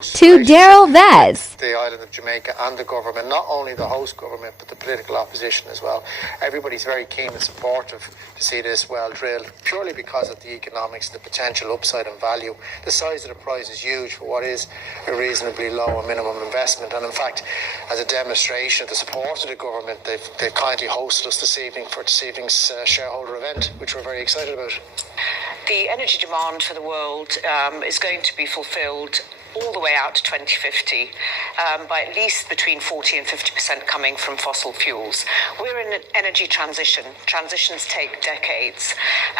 To Daryl Vaz. The island of Jamaica and the government, not only the host government, but the political opposition as well. Everybody's very keen and supportive to see this well drilled, purely because of the economics, the potential upside and value. The size of the prize is huge for what is a reasonably low and minimum investment. And in fact, as a demonstration of the support of the government, they've kindly hosted us this evening for this evening's shareholder event, which we're very excited about. The energy demand for the world is going to be fulfilled all the way out to 2050 by at least between 40 and 50% coming from fossil fuels. We're in an energy transition. Transitions take decades,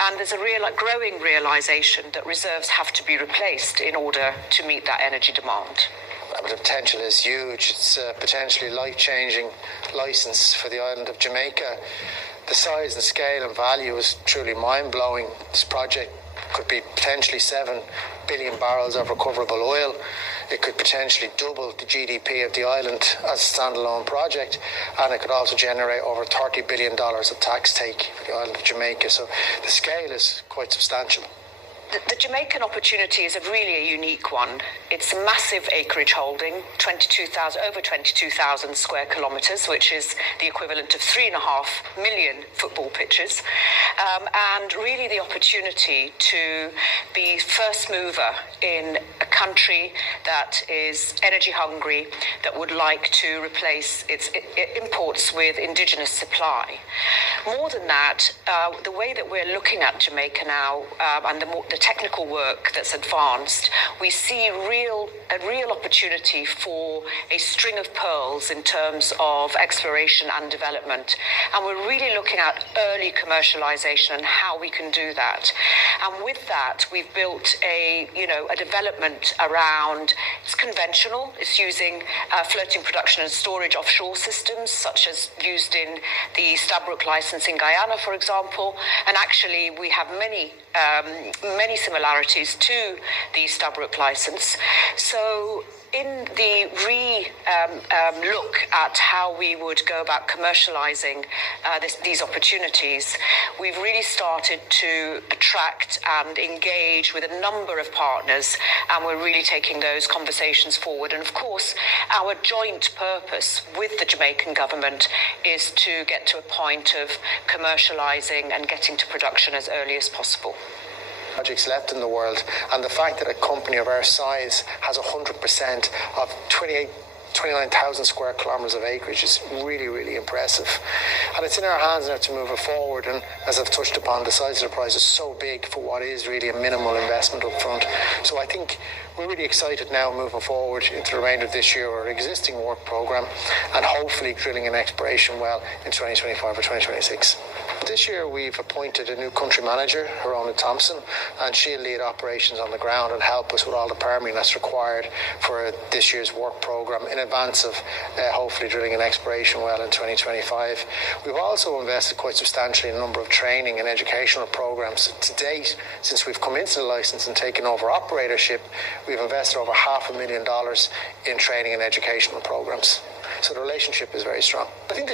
and there's a growing realization that reserves have to be replaced in order to meet that energy demand. The potential is huge. It's a potentially life-changing license for the island of Jamaica. The size and scale and value is truly mind-blowing. This project could be potentially 7 billion barrels of recoverable oil. It could potentially double the GDP of the island as a standalone project, and it could also generate over $30 billion of tax take for the island of Jamaica. So the scale is quite substantial. The Jamaican opportunity is really a unique one. It's a massive acreage holding, over 22,000 square kilometres, which is the equivalent of 3.5 million football pitches, and really the opportunity to be first mover in a country that is energy hungry, that would like to replace its imports with indigenous supply. More than that, the way that we're looking at Jamaica now, and the technical work that's advanced, we see a real opportunity for a string of pearls in terms of exploration and development. And we're really looking at early commercialization and how we can do that. And with that, we've built a development around, it's conventional, it's using floating production and storage offshore systems, such as used in the Stabroek license in Guyana, for example. And actually, we have many similarities to the Stabroek license. So in the look at how we would go about commercializing these opportunities, we've really started to attract and engage with a number of partners, and we're really taking those conversations forward. And of course, our joint purpose with the Jamaican government is to get to a point of commercializing and getting to production as early as possible. Projects left in the world, and the fact that a company of our size has 100% of 29,000 square kilometres of acreage is really, really impressive. And it's in our hands now to move it forward, and as I've touched upon, the size of the prize is so big for what is really a minimal investment up front. So I think we're really excited now moving forward into the remainder of this year, our existing work programme, and hopefully drilling an exploration well in 2025 or 2026. This year we've appointed a new country manager, Harona Thompson, and she'll lead operations on the ground and help us with all the permitting that's required for this year's work programme in advance of hopefully drilling an exploration well in 2025. We've also invested quite substantially in a number of training and educational programmes. To date, since we've come into the licence and taken over operatorship, we've invested over $500,000 in training and educational programmes. So the relationship is very strong. I think